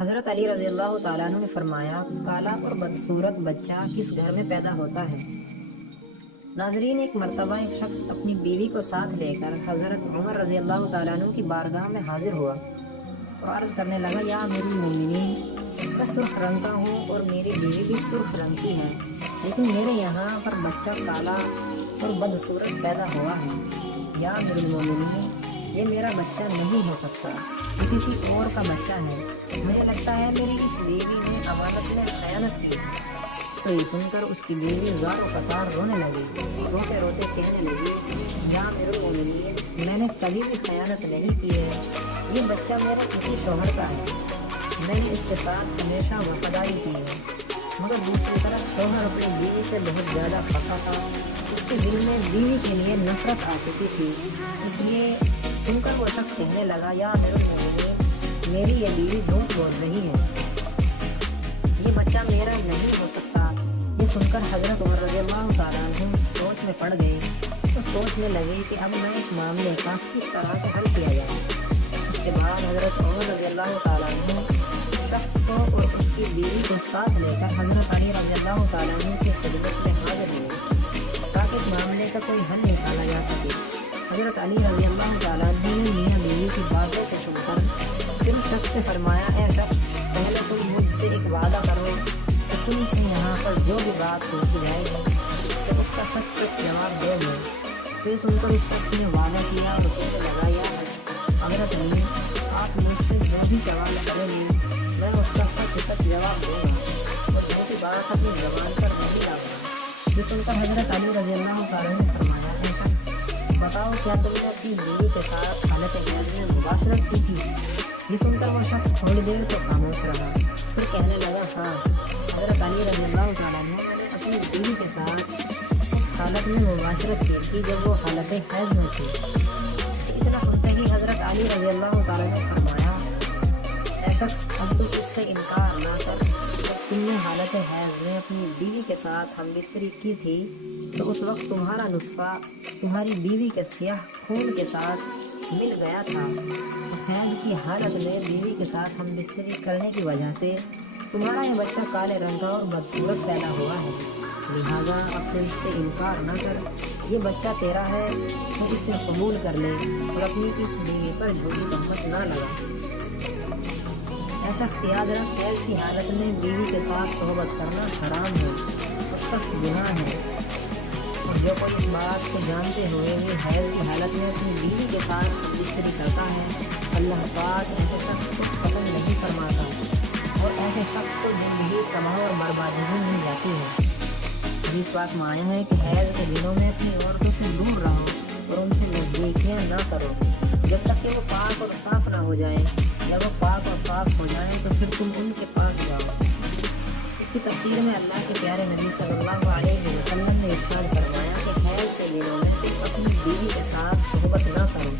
حضرت علی رضی اللہ تعالیٰ عنہ نے فرمایا، کالا اور بدصورت بچہ کس گھر میں پیدا ہوتا ہے؟ ناظرین، ایک مرتبہ ایک شخص اپنی بیوی کو ساتھ لے کر حضرت عمر رضی اللہ تعالیٰ عنہ کی بارگاہ میں حاضر ہوا اور عرض کرنے لگا، یا امیر المومنین، میں سرخ رنگ کا ہوں اور میری بیوی بھی سرخ رنگ کی ہے، لیکن میرے یہاں پر بچہ کالا اور بدصورت پیدا ہوا ہے۔ یا امیر المومنین، یہ میرا بچہ نہیں ہو سکتا، یہ کسی اور کا بچہ ہے، مجھے لگتا ہے میری اس بیوی نے امانت میں خیانت کی۔ تو یہ سن کر اس کی بیوی زار و قطار رونے لگی، روتے روتے کہنے لگی، یا امیر المومنین، میں نے کبھی بھی خیانت نہیں کی ہے، یہ بچہ میرا کسی شوہر کا ہے، میں نے اس کے ساتھ ہمیشہ وفاداری کی ہے۔ مگر دوسری طرف شوہر اپنی بیوی سے بہت زیادہ خفا تھا، اس کے دل میں بیوی کے لیے نفرت آ چکی تھی۔ اس لیے سن کر وہ شخص کہنے لگا، یا امیر المومنین، میری یہ بیوی جھوٹ بول رہی ہے، یہ بچہ میرا نہیں ہو سکتا۔ یہ سن کر حضرت عمر رضی اللہ تعالیٰ عنہ سوچ میں پڑ گئے تو سوچنے لگے کہ اب میں اس معاملے کا کس طرح سے حل کیا جائے۔ اس کے بعد حضرت عمر رضی اللہ تعالیٰ عنہ شخص کو اور اس کی بیوی کو ساتھ لے کر حضرت علی رضی اللہ تعالیٰ عنہ کی خدمت میں حاضر ہوئے تاکہ اس معاملے کا کوئی حل نکالا جا سکے۔ حضرت علی رضی اللہ تعالیٰ عنہ نے میاں بیوی کی باتوں کو سن کر پھر شخص سے فرمایا، اے شخص، پہلے تم مجھ سے ایک وعدہ کرو کہ تم سے یہاں پر جو بھی بات پوچھی جائے گی تو اس کا سچ سچ جواب دو گے۔ پھر سن کر اس شخص نے وعدہ کیا اور کہنے لگا، یا حضرت علی، آپ مجھ سے جو بھی سوال کریں گے میں اس کا سچ سچ جواب دوں گا اور جو بھی بات اپنی زبان پر نہیں لاؤں گا۔ یہ سن کر حضرت علی رضی اللہ تعالیٰ نے فرمایا، اے شخص، بتاؤ کیا تم نے اپنی بیوی کے ساتھ حالت حیض میں مباشرت کی تھی؟ یہ سن کر وہ شخص تھوڑی دیر تو خاموش رہا، پھر کہنے لگا، ہاں حضرت علی رضی اللہ تعالیٰ عنہ، میں نے اپنی بیوی کے ساتھ اس حالت میں مباشرت کی تھی جب وہ حالت حیض میں تھی۔ اتنا سنتے ہی حضرت علی رضی اللہ تعالیٰ نے فرمایا، اے شخص، اب تو اس سے انکار نہ کر، جب تم نے حالت حیض میں اپنی بیوی کے ساتھ ہم بستری کی تھی تو اس وقت تمہارا نطفہ تمہاری بیوی کے سیاہ خون کے ساتھ مل گیا تھا۔ حیض کی حالت میں بیوی کے ساتھ ہم بستری کرنے کی وجہ سے تمہارا یہ بچہ کالے رنگ کا اور بدصورت پیدا ہوا ہے، لہٰذا اب تو اس سے انکار نہ کر، یہ بچہ تیرا ہے تو اسے قبول کر لے اور اپنی اس بیوی پر جھوٹی تہمت نہ لگا۔ اے شخص، یاد رکھ، حیض کی حالت میں بیوی کے ساتھ صحبت کرنا حرام ہے اور سخت گناہ ہے، اور جو کوئی اس بات کو جانتے ہوئے بھی حیض کی حالت میں اپنی بیوی کے ساتھ بستری کرتا ہے، اللہ پاک ایسے شخص کو پسند نہیں فرماتا اور ایسے شخص کو زندگی تباہ اور بربادی بھی مل جاتی ہے۔ حدیث پاک میں آیا ہے کہ حیض کے دنوں میں اپنی عورتوں سے دور رہو اور ان سے نزدیکیاں نہ کرو جب تک کہ وہ پاک اور صاف نہ ہو جائیں۔ جب وہ پاک اور صاف ہو جائیں تو پھر تم ان کے پاس جاؤ۔ اس کی تفسیر میں اللہ کے پیارے نبی صلی اللہ علیہ وسلم نے ارشاد فرمایا کہ حیض کے دنوں میں تم اپنی بیوی کے ساتھ صحبت نہ کرو،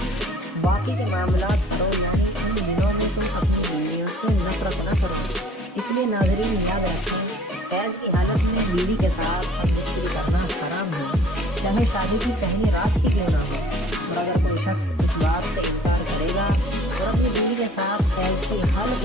باقی کے معاملات کرو، یعنی ان دنوں میں تم اپنی بیویوں سے نفرت نہ کرو۔ اس لیے ناظرین، یاد رکھیں، حیض کی حالت میں بیوی کے ساتھ ہم بستری کرنا حرام ہے، چاہے شادی کی پہلی رات کی کیوں نہ ہو۔ اور اگر کوئی شخص اس بات سے انکار کرے گا اور اپنی بیوی کے ساتھ حیض کی حالت